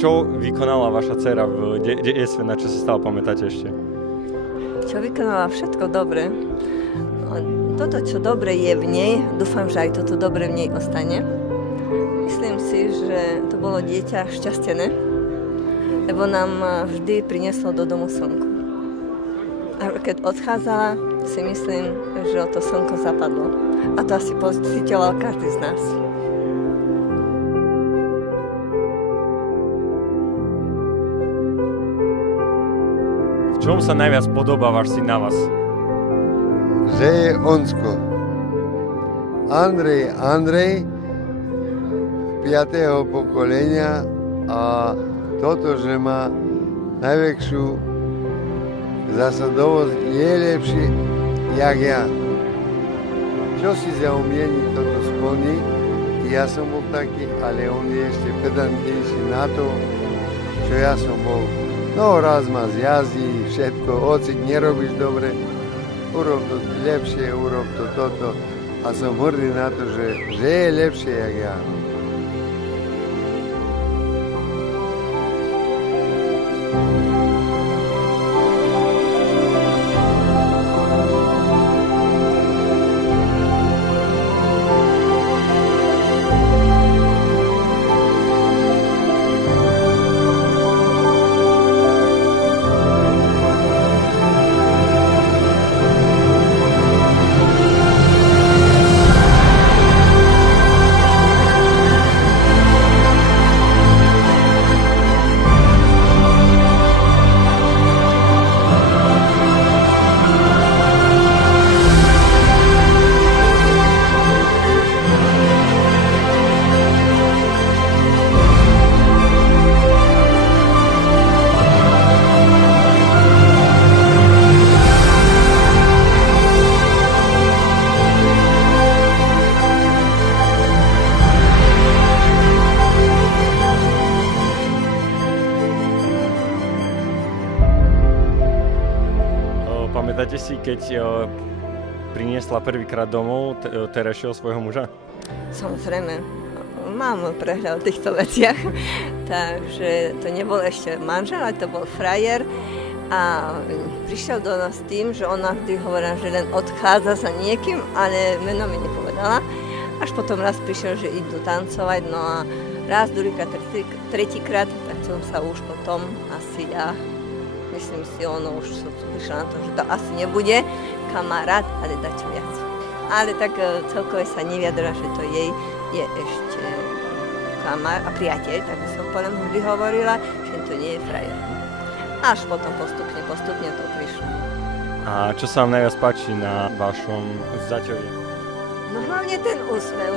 Čo vykonala vaša dcera v detstve, na čo sa stále pamätáte ešte? Čo vykonala? Všetko dobre. Toto, čo dobre je v nej, dúfam, že aj toto dobre v nej ostane. Myslím si, že to bolo dieťa šťastené, lebo nám vždy prinieslo do domu slnko. A keď odchádzala, si myslím, že o to slnko zapadlo. A to asi pocítila každý z nás. V čom sa najviac podobá váš syn na vás? Že je onsko. Andrej 5. pokolenia a toto, že má najväčšiu zásadovosť, je lepší jak ja. Čo si za umiení toto splní, ja som bol taký, ale on je ešte pedantnejší na to, čo ja som bol. No raz ma zjazdí, všetko, oci, nerobíš dobre, urob to lepšie, urob to toto. A som hrdý na to, že je lepšie jak ja. Pamätáte si, keď priniesla prvýkrát domov terajšieho svojho muža? Samozrejme, mám prehľad o týchto veciach, takže to nebol ešte manžel, ale to bol frajer a prišiel do nás tým, že ona vždy hovorila, že len odchádza za niekým, ale meno mi nepovedala. Až potom raz prišiel, že idú tancovať, no a raz, druhýkrát, tretíkrát, tak som sa už potom asi ja, myslím si, ono už prišla na to, že to asi nebude kamarát, ale dačo viac. Ale tak celkové sa nevyjadrila, že to jej je ešte kamarát a priateľ, tak som potom vždy hovorila, že to nie je frajer. Až potom postupne to prišlo. A čo sa vám najviac páči na vašom zaťovi? No hlavne ten úsmev.